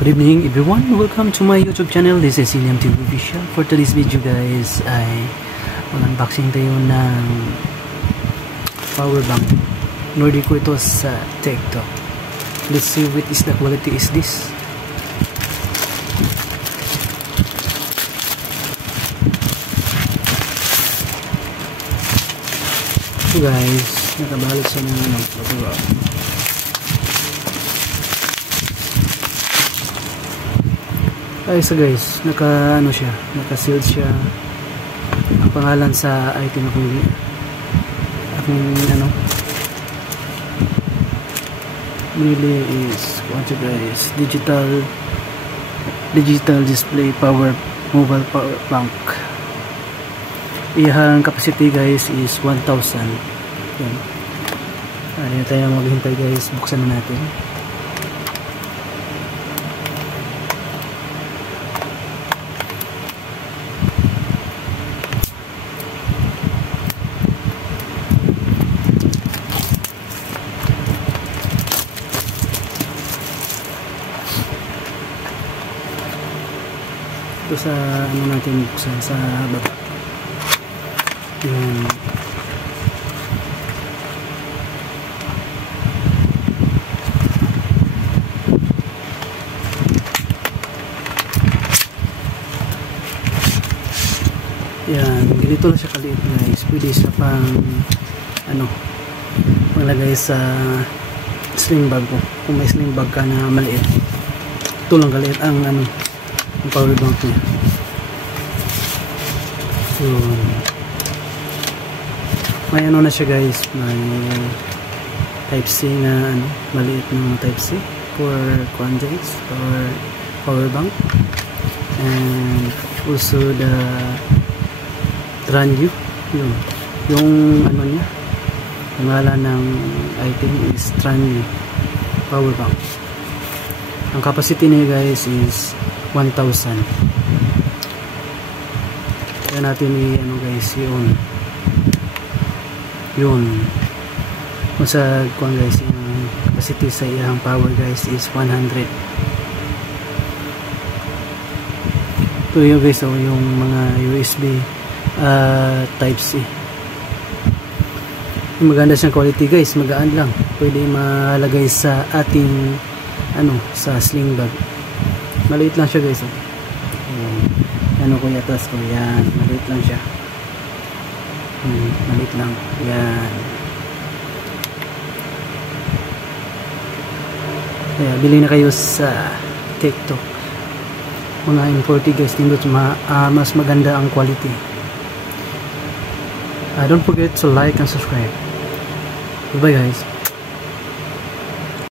Good evening everyone, welcome to my YouTube channel. This is William TV Official. For today's video guys ay mag-unboxing tayo ng power bank. Order ko ito sa TikTok. Let's see what is the quality is this. So guys, nakabalot siya ng power. So guys, naka-ano siya, naka-sealed siya. Ang pangalan sa item aking really is what guys, digital display power mobile power bank. Iyang capacity guys is 1,000. Yan. Ano tayo maghintay guys, buksan na natin. Ito sa ano natin buksan sa baba. Yan. Yan, ganito lang siya kaliit guys. Pwede siya pang maglagay sa sling bag ko. Kung may sling bag ka na maliit, ito lang kaliit ang ang power bank niya. So may ano na siya guys, may type C na maliit na type C for guys, for power bank, and also the Tranyu, yung ano niya, pangalan ng item is Tranyu power bank. Ang capacity niya guys is 1,000. Kaya natin guys, yun kung sa kuan guys, yung capacity sa iyang power guys is 100. Ito yung guys, yung mga USB type C. Maganda siyang quality guys, magaan lang, pwede malagay sa ating sa sling bag. Maliit lang siya guys. Ano ko yatas ko, yan, maliit lang siya. Maliit lang, yan. Kaya bili na kayo sa TikTok. Mga M40 guys, tindot mas maganda ang quality. Don't forget to like and subscribe. Bye bye guys.